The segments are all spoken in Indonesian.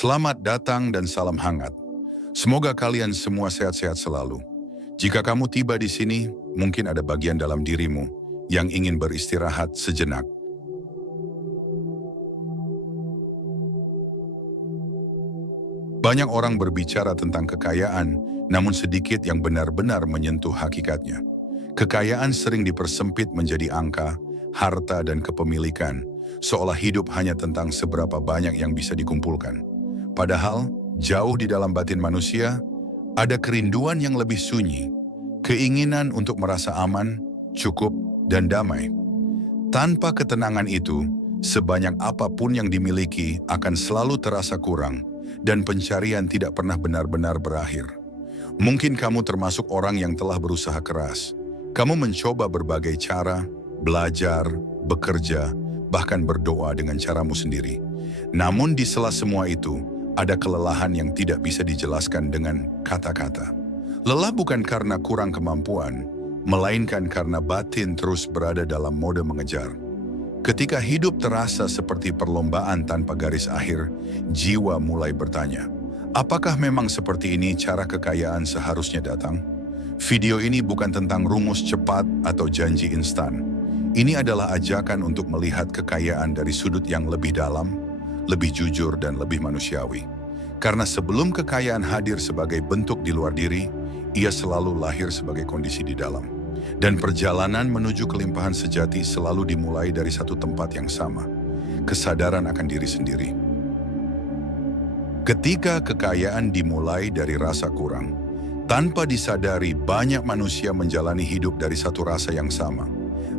Selamat datang dan salam hangat. Semoga kalian semua sehat-sehat selalu. Jika kamu tiba di sini, mungkin ada bagian dalam dirimu yang ingin beristirahat sejenak. Banyak orang berbicara tentang kekayaan, namun sedikit yang benar-benar menyentuh hakikatnya. Kekayaan sering dipersempit menjadi angka, harta, dan kepemilikan, seolah hidup hanya tentang seberapa banyak yang bisa dikumpulkan. Padahal, jauh di dalam batin manusia, ada kerinduan yang lebih sunyi, keinginan untuk merasa aman, cukup, dan damai. Tanpa ketenangan itu, sebanyak apapun yang dimiliki akan selalu terasa kurang, dan pencarian tidak pernah benar-benar berakhir. Mungkin kamu termasuk orang yang telah berusaha keras. Kamu mencoba berbagai cara, belajar, bekerja, bahkan berdoa dengan caramu sendiri. Namun di sela semua itu, ada kelelahan yang tidak bisa dijelaskan dengan kata-kata. Lelah bukan karena kurang kemampuan, melainkan karena batin terus berada dalam mode mengejar. Ketika hidup terasa seperti perlombaan tanpa garis akhir, jiwa mulai bertanya, apakah memang seperti ini cara kekayaan seharusnya datang? Video ini bukan tentang rumus cepat atau janji instan. Ini adalah ajakan untuk melihat kekayaan dari sudut yang lebih dalam, lebih jujur, dan lebih manusiawi. Karena sebelum kekayaan hadir sebagai bentuk di luar diri, ia selalu lahir sebagai kondisi di dalam. Dan perjalanan menuju kelimpahan sejati selalu dimulai dari satu tempat yang sama, kesadaran akan diri sendiri. Ketika kekayaan dimulai dari rasa kurang, tanpa disadari banyak manusia menjalani hidup dari satu rasa yang sama.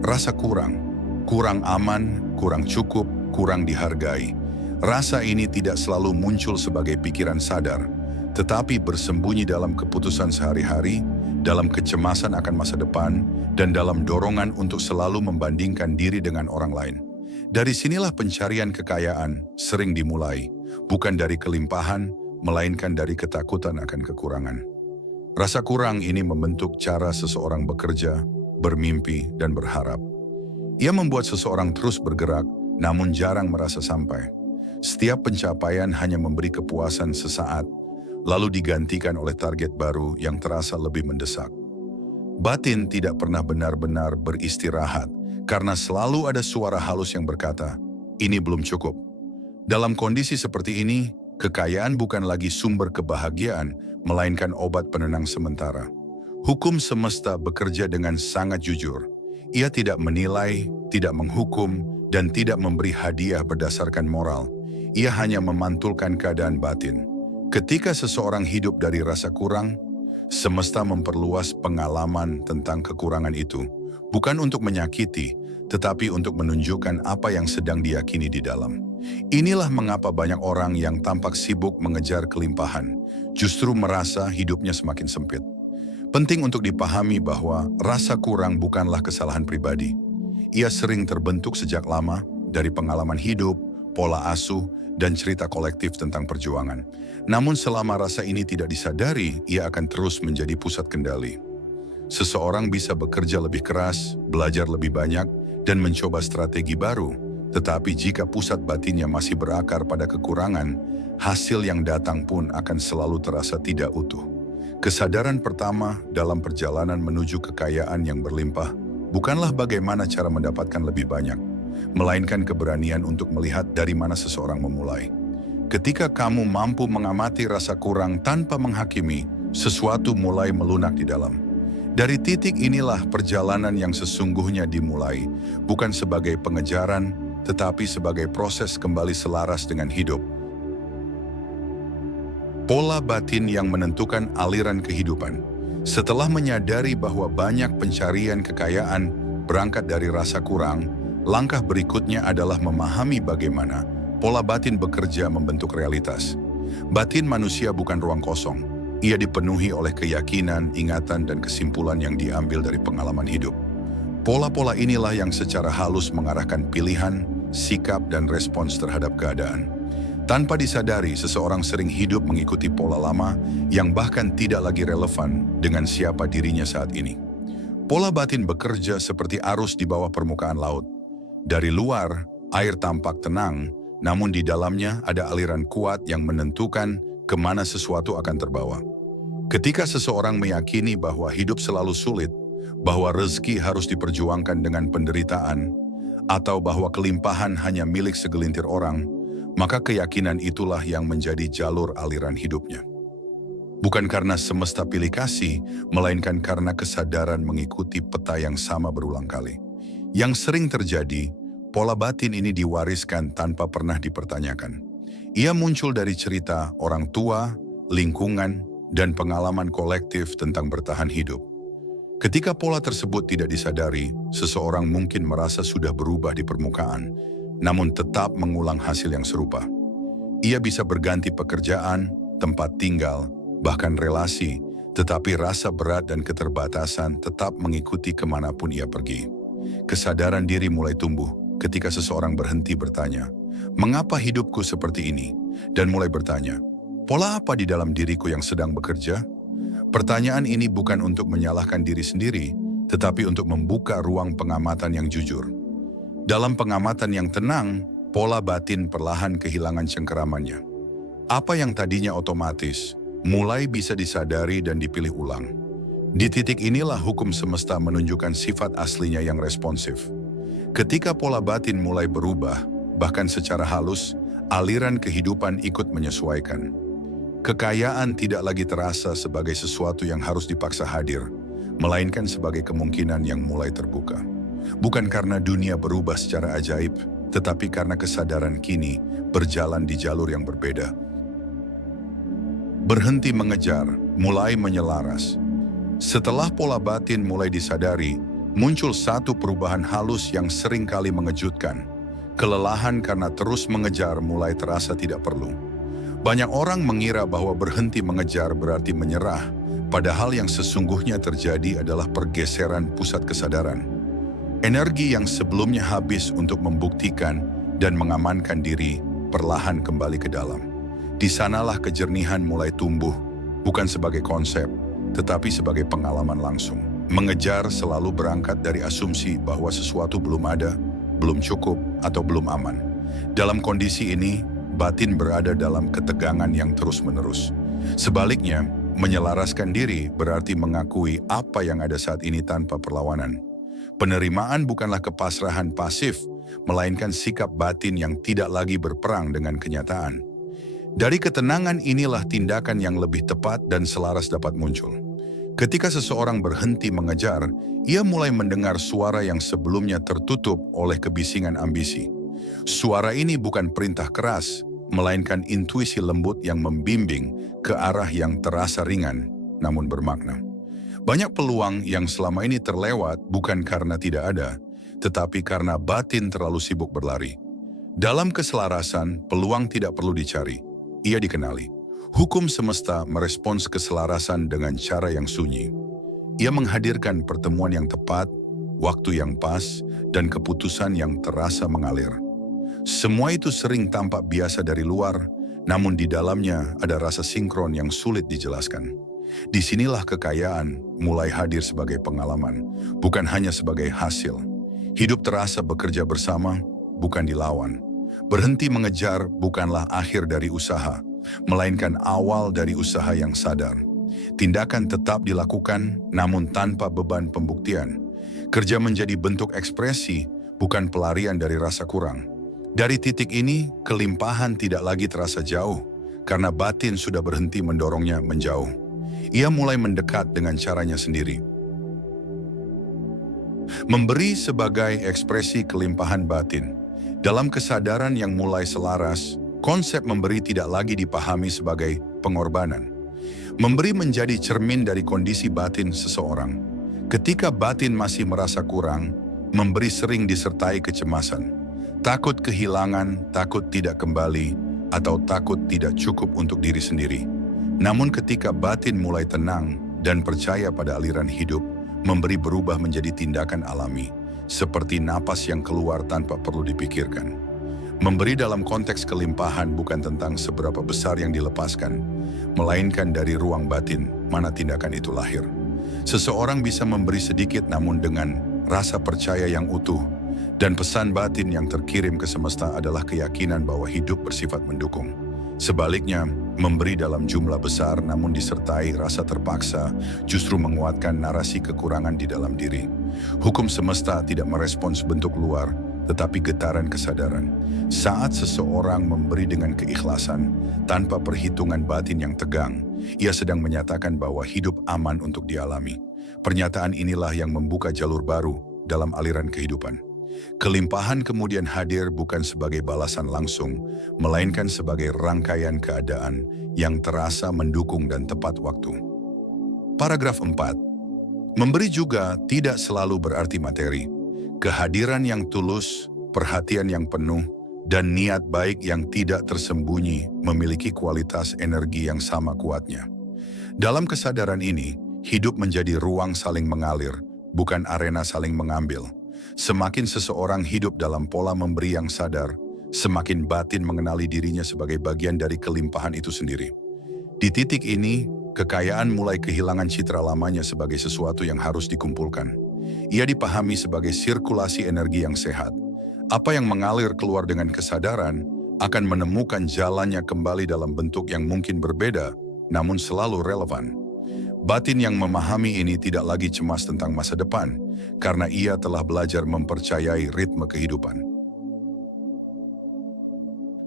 Rasa kurang aman, kurang cukup, kurang dihargai. Rasa ini tidak selalu muncul sebagai pikiran sadar, tetapi bersembunyi dalam keputusan sehari-hari, dalam kecemasan akan masa depan, dan dalam dorongan untuk selalu membandingkan diri dengan orang lain. Dari sinilah pencarian kekayaan sering dimulai, bukan dari kelimpahan, melainkan dari ketakutan akan kekurangan. Rasa kurang ini membentuk cara seseorang bekerja, bermimpi, dan berharap. Ia membuat seseorang terus bergerak, namun jarang merasa sampai. Setiap pencapaian hanya memberi kepuasan sesaat, lalu digantikan oleh target baru yang terasa lebih mendesak. Batin tidak pernah benar-benar beristirahat, karena selalu ada suara halus yang berkata, ini belum cukup. Dalam kondisi seperti ini, kekayaan bukan lagi sumber kebahagiaan, melainkan obat penenang sementara. Hukum semesta bekerja dengan sangat jujur. Ia tidak menilai, tidak menghukum, dan tidak memberi hadiah berdasarkan moral. Ia hanya memantulkan keadaan batin. Ketika seseorang hidup dari rasa kurang, semesta memperluas pengalaman tentang kekurangan itu, bukan untuk menyakiti, tetapi untuk menunjukkan apa yang sedang diyakini di dalam. Inilah mengapa banyak orang yang tampak sibuk mengejar kelimpahan, justru merasa hidupnya semakin sempit. Penting untuk dipahami bahwa rasa kurang bukanlah kesalahan pribadi. Ia sering terbentuk sejak lama dari pengalaman hidup, pola asuh, dan cerita kolektif tentang perjuangan. Namun selama rasa ini tidak disadari, ia akan terus menjadi pusat kendali. Seseorang bisa bekerja lebih keras, belajar lebih banyak, dan mencoba strategi baru. Tetapi jika pusat batinnya masih berakar pada kekurangan, hasil yang datang pun akan selalu terasa tidak utuh. Kesadaran pertama dalam perjalanan menuju kekayaan yang berlimpah bukanlah bagaimana cara mendapatkan lebih banyak, melainkan keberanian untuk melihat dari mana seseorang memulai. Ketika kamu mampu mengamati rasa kurang tanpa menghakimi, sesuatu mulai melunak di dalam. Dari titik inilah perjalanan yang sesungguhnya dimulai, bukan sebagai pengejaran, tetapi sebagai proses kembali selaras dengan hidup. Pola batin yang menentukan aliran kehidupan. Setelah menyadari bahwa banyak pencarian kekayaan berangkat dari rasa kurang, langkah berikutnya adalah memahami bagaimana pola batin bekerja membentuk realitas. Batin manusia bukan ruang kosong. Ia dipenuhi oleh keyakinan, ingatan, dan kesimpulan yang diambil dari pengalaman hidup. Pola-pola inilah yang secara halus mengarahkan pilihan, sikap, dan respons terhadap keadaan. Tanpa disadari, seseorang sering hidup mengikuti pola lama yang bahkan tidak lagi relevan dengan siapa dirinya saat ini. Pola batin bekerja seperti arus di bawah permukaan laut. Dari luar, air tampak tenang, namun di dalamnya ada aliran kuat yang menentukan kemana sesuatu akan terbawa. Ketika seseorang meyakini bahwa hidup selalu sulit, bahwa rezeki harus diperjuangkan dengan penderitaan, atau bahwa kelimpahan hanya milik segelintir orang, maka keyakinan itulah yang menjadi jalur aliran hidupnya. Bukan karena semesta pilih kasih, melainkan karena kesadaran mengikuti peta yang sama berulang kali. Yang sering terjadi, pola batin ini diwariskan tanpa pernah dipertanyakan. Ia muncul dari cerita orang tua, lingkungan, dan pengalaman kolektif tentang bertahan hidup. Ketika pola tersebut tidak disadari, seseorang mungkin merasa sudah berubah di permukaan, namun tetap mengulang hasil yang serupa. Ia bisa berganti pekerjaan, tempat tinggal, bahkan relasi, tetapi rasa berat dan keterbatasan tetap mengikuti kemanapun ia pergi. Kesadaran diri mulai tumbuh ketika seseorang berhenti bertanya, "Mengapa hidupku seperti ini?" dan mulai bertanya, "Pola apa di dalam diriku yang sedang bekerja?" Pertanyaan ini bukan untuk menyalahkan diri sendiri, tetapi untuk membuka ruang pengamatan yang jujur. Dalam pengamatan yang tenang, pola batin perlahan kehilangan cengkeramannya. Apa yang tadinya otomatis, mulai bisa disadari dan dipilih ulang. Di titik inilah hukum semesta menunjukkan sifat aslinya yang responsif. Ketika pola batin mulai berubah, bahkan secara halus, aliran kehidupan ikut menyesuaikan. Kekayaan tidak lagi terasa sebagai sesuatu yang harus dipaksa hadir, melainkan sebagai kemungkinan yang mulai terbuka. Bukan karena dunia berubah secara ajaib, tetapi karena kesadaran kini berjalan di jalur yang berbeda. Berhenti mengejar, mulai menyelaras. Setelah pola batin mulai disadari, muncul satu perubahan halus yang sering kali mengejutkan. Kelelahan karena terus mengejar mulai terasa tidak perlu. Banyak orang mengira bahwa berhenti mengejar berarti menyerah, padahal yang sesungguhnya terjadi adalah pergeseran pusat kesadaran. Energi yang sebelumnya habis untuk membuktikan dan mengamankan diri, perlahan kembali ke dalam. Di sanalah kejernihan mulai tumbuh, bukan sebagai konsep, tetapi sebagai pengalaman langsung. Mengejar selalu berangkat dari asumsi bahwa sesuatu belum ada, belum cukup, atau belum aman. Dalam kondisi ini, batin berada dalam ketegangan yang terus-menerus. Sebaliknya, menyelaraskan diri berarti mengakui apa yang ada saat ini tanpa perlawanan. Penerimaan bukanlah kepasrahan pasif, melainkan sikap batin yang tidak lagi berperang dengan kenyataan. Dari ketenangan inilah tindakan yang lebih tepat dan selaras dapat muncul. Ketika seseorang berhenti mengejar, ia mulai mendengar suara yang sebelumnya tertutup oleh kebisingan ambisi. Suara ini bukan perintah keras, melainkan intuisi lembut yang membimbing ke arah yang terasa ringan, namun bermakna. Banyak peluang yang selama ini terlewat bukan karena tidak ada, tetapi karena batin terlalu sibuk berlari. Dalam keselarasan, peluang tidak perlu dicari. Ia dikenali. Hukum semesta merespons keselarasan dengan cara yang sunyi. Ia menghadirkan pertemuan yang tepat, waktu yang pas, dan keputusan yang terasa mengalir. Semua itu sering tampak biasa dari luar, namun di dalamnya ada rasa sinkron yang sulit dijelaskan. Disinilah kekayaan mulai hadir sebagai pengalaman, bukan hanya sebagai hasil. Hidup terasa bekerja bersama, bukan dilawan. Berhenti mengejar bukanlah akhir dari usaha, melainkan awal dari usaha yang sadar. Tindakan tetap dilakukan, namun tanpa beban pembuktian. Kerja menjadi bentuk ekspresi, bukan pelarian dari rasa kurang. Dari titik ini, kelimpahan tidak lagi terasa jauh, karena batin sudah berhenti mendorongnya menjauh. Ia mulai mendekat dengan caranya sendiri. Memberi sebagai ekspresi kelimpahan batin. Dalam kesadaran yang mulai selaras, konsep memberi tidak lagi dipahami sebagai pengorbanan. Memberi menjadi cermin dari kondisi batin seseorang. Ketika batin masih merasa kurang, memberi sering disertai kecemasan. Takut kehilangan, takut tidak kembali, atau takut tidak cukup untuk diri sendiri. Namun ketika batin mulai tenang dan percaya pada aliran hidup, memberi berubah menjadi tindakan alami, seperti napas yang keluar tanpa perlu dipikirkan. Memberi dalam konteks kelimpahan bukan tentang seberapa besar yang dilepaskan, melainkan dari ruang batin mana tindakan itu lahir. Seseorang bisa memberi sedikit namun dengan rasa percaya yang utuh, Dan pesan batin yang terkirim ke semesta adalah keyakinan bahwa hidup bersifat mendukung. Sebaliknya, memberi dalam jumlah besar namun disertai rasa terpaksa justru menguatkan narasi kekurangan di dalam diri. Hukum semesta tidak merespons bentuk luar, tetapi getaran kesadaran. Saat seseorang memberi dengan keikhlasan, tanpa perhitungan batin yang tegang, ia sedang menyatakan bahwa hidup aman untuk dialami. Pernyataan inilah yang membuka jalur baru dalam aliran kehidupan. Kelimpahan kemudian hadir bukan sebagai balasan langsung, melainkan sebagai rangkaian keadaan yang terasa mendukung dan tepat waktu. Paragraf 4. Memberi juga tidak selalu berarti materi. Kehadiran yang tulus, perhatian yang penuh, dan niat baik yang tidak tersembunyi memiliki kualitas energi yang sama kuatnya. Dalam kesadaran ini, hidup menjadi ruang saling mengalir, bukan arena saling mengambil. Semakin seseorang hidup dalam pola memberi yang sadar, semakin batin mengenali dirinya sebagai bagian dari kelimpahan itu sendiri. Di titik ini, kekayaan mulai kehilangan citra lamanya sebagai sesuatu yang harus dikumpulkan. Ia dipahami sebagai sirkulasi energi yang sehat. Apa yang mengalir keluar dengan kesadaran akan menemukan jalannya kembali dalam bentuk yang mungkin berbeda, namun selalu relevan. Batin yang memahami ini tidak lagi cemas tentang masa depan, karena ia telah belajar mempercayai ritme kehidupan.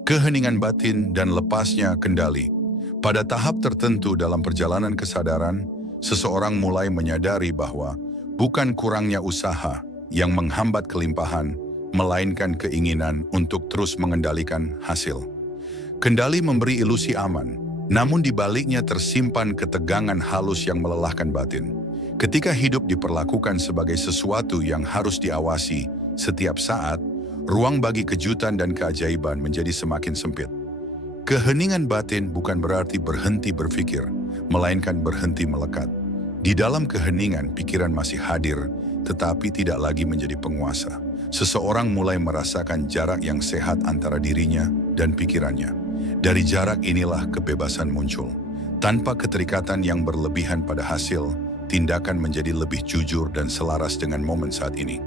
Keheningan batin dan lepasnya kendali. Pada tahap tertentu dalam perjalanan kesadaran, seseorang mulai menyadari bahwa bukan kurangnya usaha yang menghambat kelimpahan, melainkan keinginan untuk terus mengendalikan hasil. Kendali memberi ilusi aman, namun di baliknya tersimpan ketegangan halus yang melelahkan batin. Ketika hidup diperlakukan sebagai sesuatu yang harus diawasi setiap saat, ruang bagi kejutan dan keajaiban menjadi semakin sempit. Keheningan batin bukan berarti berhenti berpikir, melainkan berhenti melekat. Di dalam keheningan, pikiran masih hadir, tetapi tidak lagi menjadi penguasa. Seseorang mulai merasakan jarak yang sehat antara dirinya dan pikirannya. Dari jarak inilah kebebasan muncul. Tanpa keterikatan yang berlebihan pada hasil, tindakan menjadi lebih jujur dan selaras dengan momen saat ini.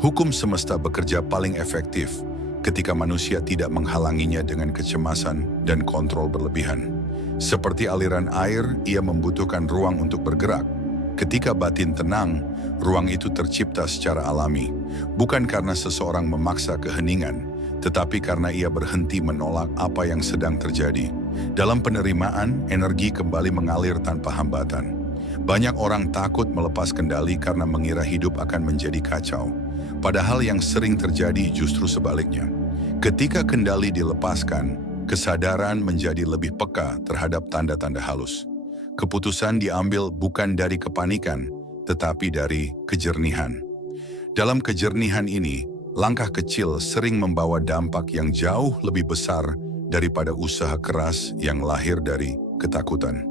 Hukum semesta bekerja paling efektif ketika manusia tidak menghalanginya dengan kecemasan dan kontrol berlebihan. Seperti aliran air, ia membutuhkan ruang untuk bergerak. Ketika batin tenang, ruang itu tercipta secara alami, bukan karena seseorang memaksa keheningan, tetapi karena ia berhenti menolak apa yang sedang terjadi. Dalam penerimaan, energi kembali mengalir tanpa hambatan. Banyak orang takut melepas kendali karena mengira hidup akan menjadi kacau. Padahal yang sering terjadi justru sebaliknya. Ketika kendali dilepaskan, kesadaran menjadi lebih peka terhadap tanda-tanda halus. Keputusan diambil bukan dari kepanikan, tetapi dari kejernihan. Dalam kejernihan ini, langkah kecil sering membawa dampak yang jauh lebih besar daripada usaha keras yang lahir dari ketakutan.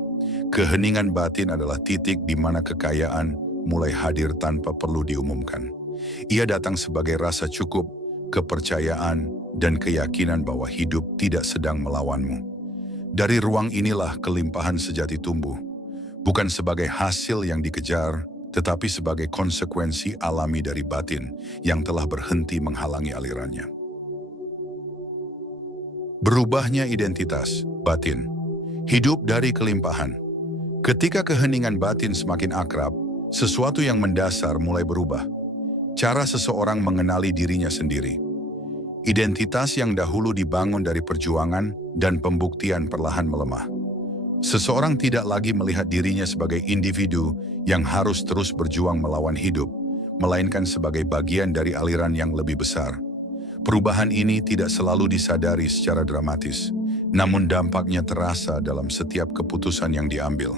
Keheningan batin adalah titik di mana kekayaan mulai hadir tanpa perlu diumumkan. Ia datang sebagai rasa cukup, kepercayaan, dan keyakinan bahwa hidup tidak sedang melawanmu. Dari ruang inilah kelimpahan sejati tumbuh, bukan sebagai hasil yang dikejar, tetapi sebagai konsekuensi alami dari batin yang telah berhenti menghalangi alirannya. Berubahnya identitas batin. Hidup dari kelimpahan. Ketika keheningan batin semakin akrab, sesuatu yang mendasar mulai berubah. Cara seseorang mengenali dirinya sendiri. Identitas yang dahulu dibangun dari perjuangan dan pembuktian perlahan melemah. Seseorang tidak lagi melihat dirinya sebagai individu yang harus terus berjuang melawan hidup, melainkan sebagai bagian dari aliran yang lebih besar. Perubahan ini tidak selalu disadari secara dramatis, namun dampaknya terasa dalam setiap keputusan yang diambil.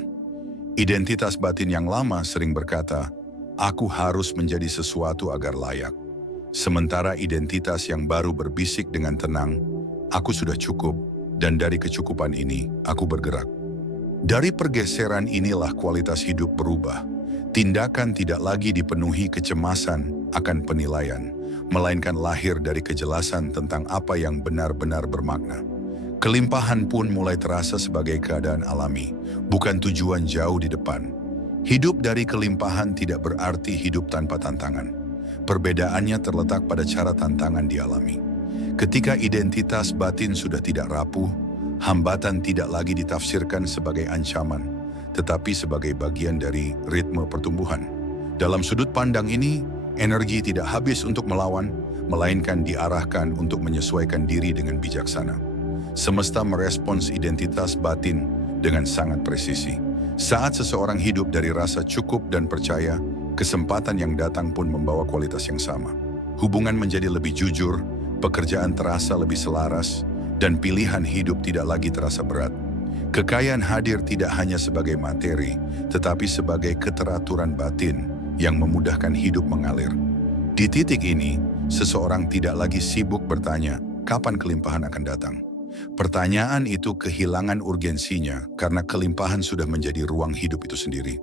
Identitas batin yang lama sering berkata, "Aku harus menjadi sesuatu agar layak." Sementara identitas yang baru berbisik dengan tenang, "Aku sudah cukup, dan dari kecukupan ini, aku bergerak." Dari pergeseran inilah kualitas hidup berubah. Tindakan tidak lagi dipenuhi kecemasan akan penilaian, melainkan lahir dari kejelasan tentang apa yang benar-benar bermakna. Kelimpahan pun mulai terasa sebagai keadaan alami, bukan tujuan jauh di depan. Hidup dari kelimpahan tidak berarti hidup tanpa tantangan. Perbedaannya terletak pada cara tantangan dialami. Ketika identitas batin sudah tidak rapuh, hambatan tidak lagi ditafsirkan sebagai ancaman, tetapi sebagai bagian dari ritme pertumbuhan. Dalam sudut pandang ini, energi tidak habis untuk melawan, melainkan diarahkan untuk menyesuaikan diri dengan bijaksana. Semesta merespons identitas batin dengan sangat presisi. Saat seseorang hidup dari rasa cukup dan percaya, kesempatan yang datang pun membawa kualitas yang sama. Hubungan menjadi lebih jujur, pekerjaan terasa lebih selaras, dan pilihan hidup tidak lagi terasa berat. Kekayaan hadir tidak hanya sebagai materi, tetapi sebagai keteraturan batin yang memudahkan hidup mengalir. Di titik ini, seseorang tidak lagi sibuk bertanya, kapan kelimpahan akan datang? Pertanyaan itu kehilangan urgensinya karena kelimpahan sudah menjadi ruang hidup itu sendiri.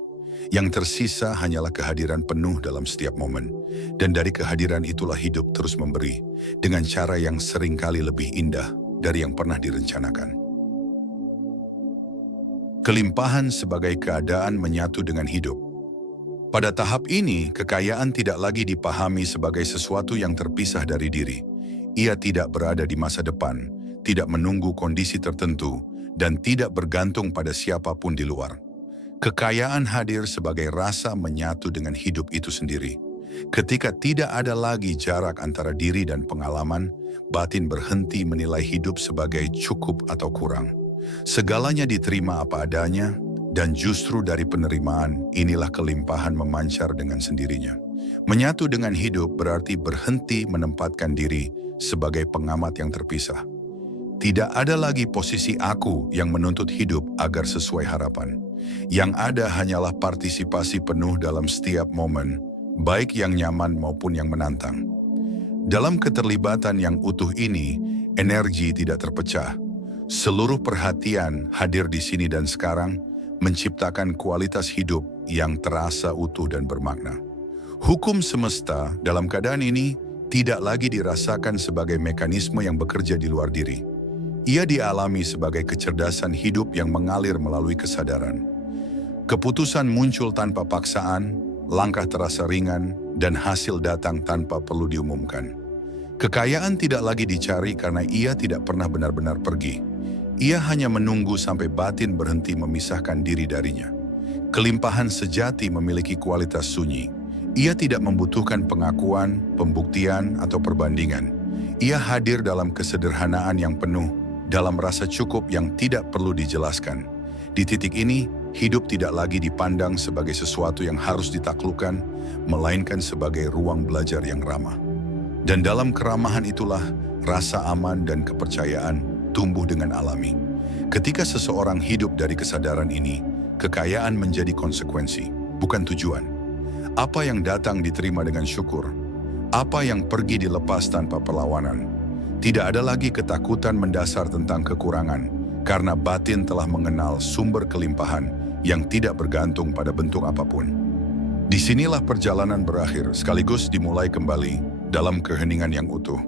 Yang tersisa hanyalah kehadiran penuh dalam setiap momen. Dan dari kehadiran itulah hidup terus memberi, dengan cara yang seringkali lebih indah dari yang pernah direncanakan. Kelimpahan sebagai keadaan menyatu dengan hidup. Pada tahap ini, kekayaan tidak lagi dipahami sebagai sesuatu yang terpisah dari diri. Ia tidak berada di masa depan, tidak menunggu kondisi tertentu, dan tidak bergantung pada siapapun di luar. Kekayaan hadir sebagai rasa menyatu dengan hidup itu sendiri. Ketika tidak ada lagi jarak antara diri dan pengalaman, batin berhenti menilai hidup sebagai cukup atau kurang. Segalanya diterima apa adanya, dan justru dari penerimaan inilah kelimpahan memancar dengan sendirinya. Menyatu dengan hidup berarti berhenti menempatkan diri sebagai pengamat yang terpisah. Tidak ada lagi posisi aku yang menuntut hidup agar sesuai harapan. Yang ada hanyalah partisipasi penuh dalam setiap momen, baik yang nyaman maupun yang menantang. Dalam keterlibatan yang utuh ini, energi tidak terpecah. Seluruh perhatian hadir di sini dan sekarang, menciptakan kualitas hidup yang terasa utuh dan bermakna. Hukum semesta dalam keadaan ini tidak lagi dirasakan sebagai mekanisme yang bekerja di luar diri. Ia dialami sebagai kecerdasan hidup yang mengalir melalui kesadaran. Keputusan muncul tanpa paksaan, langkah terasa ringan, dan hasil datang tanpa perlu diumumkan. Kekayaan tidak lagi dicari karena ia tidak pernah benar-benar pergi. Ia hanya menunggu sampai batin berhenti memisahkan diri darinya. Kelimpahan sejati memiliki kualitas sunyi. Ia tidak membutuhkan pengakuan, pembuktian, atau perbandingan. Ia hadir dalam kesederhanaan yang penuh, dalam rasa cukup yang tidak perlu dijelaskan. Di titik ini, hidup tidak lagi dipandang sebagai sesuatu yang harus ditaklukkan, melainkan sebagai ruang belajar yang ramah. Dan dalam keramahan itulah rasa aman dan kepercayaan tumbuh dengan alami. Ketika seseorang hidup dari kesadaran ini, kekayaan menjadi konsekuensi, bukan tujuan. Apa yang datang diterima dengan syukur. Apa yang pergi dilepas tanpa perlawanan. Tidak ada lagi ketakutan mendasar tentang kekurangan, karena batin telah mengenal sumber kelimpahan yang tidak bergantung pada bentuk apapun. Disinilah perjalanan berakhir sekaligus dimulai kembali dalam keheningan yang utuh.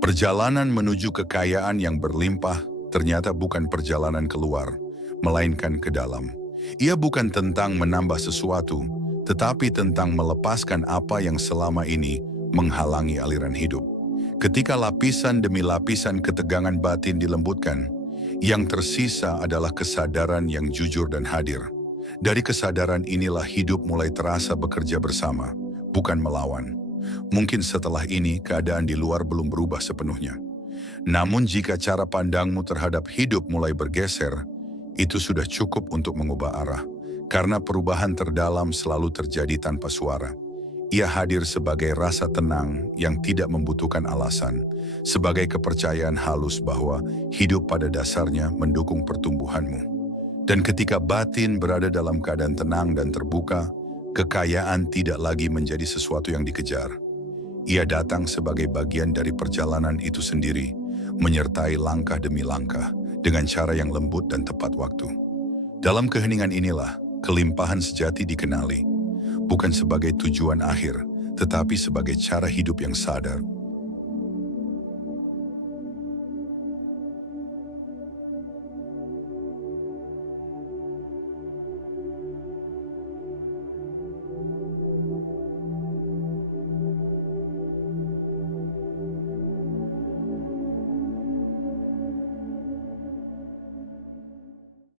Perjalanan menuju kekayaan yang berlimpah ternyata bukan perjalanan keluar, melainkan ke dalam. Ia bukan tentang menambah sesuatu, tetapi tentang melepaskan apa yang selama ini menghalangi aliran hidup. Ketika lapisan demi lapisan ketegangan batin dilembutkan, yang tersisa adalah kesadaran yang jujur dan hadir. Dari kesadaran inilah hidup mulai terasa bekerja bersama, bukan melawan. Mungkin setelah ini keadaan di luar belum berubah sepenuhnya. Namun jika cara pandangmu terhadap hidup mulai bergeser, itu sudah cukup untuk mengubah arah. Karena perubahan terdalam selalu terjadi tanpa suara. Ia hadir sebagai rasa tenang yang tidak membutuhkan alasan, sebagai kepercayaan halus bahwa hidup pada dasarnya mendukung pertumbuhanmu. Dan ketika batin berada dalam keadaan tenang dan terbuka, kekayaan tidak lagi menjadi sesuatu yang dikejar. Ia datang sebagai bagian dari perjalanan itu sendiri, menyertai langkah demi langkah, dengan cara yang lembut dan tepat waktu. Dalam keheningan inilah, kelimpahan sejati dikenali, bukan sebagai tujuan akhir, tetapi sebagai cara hidup yang sadar,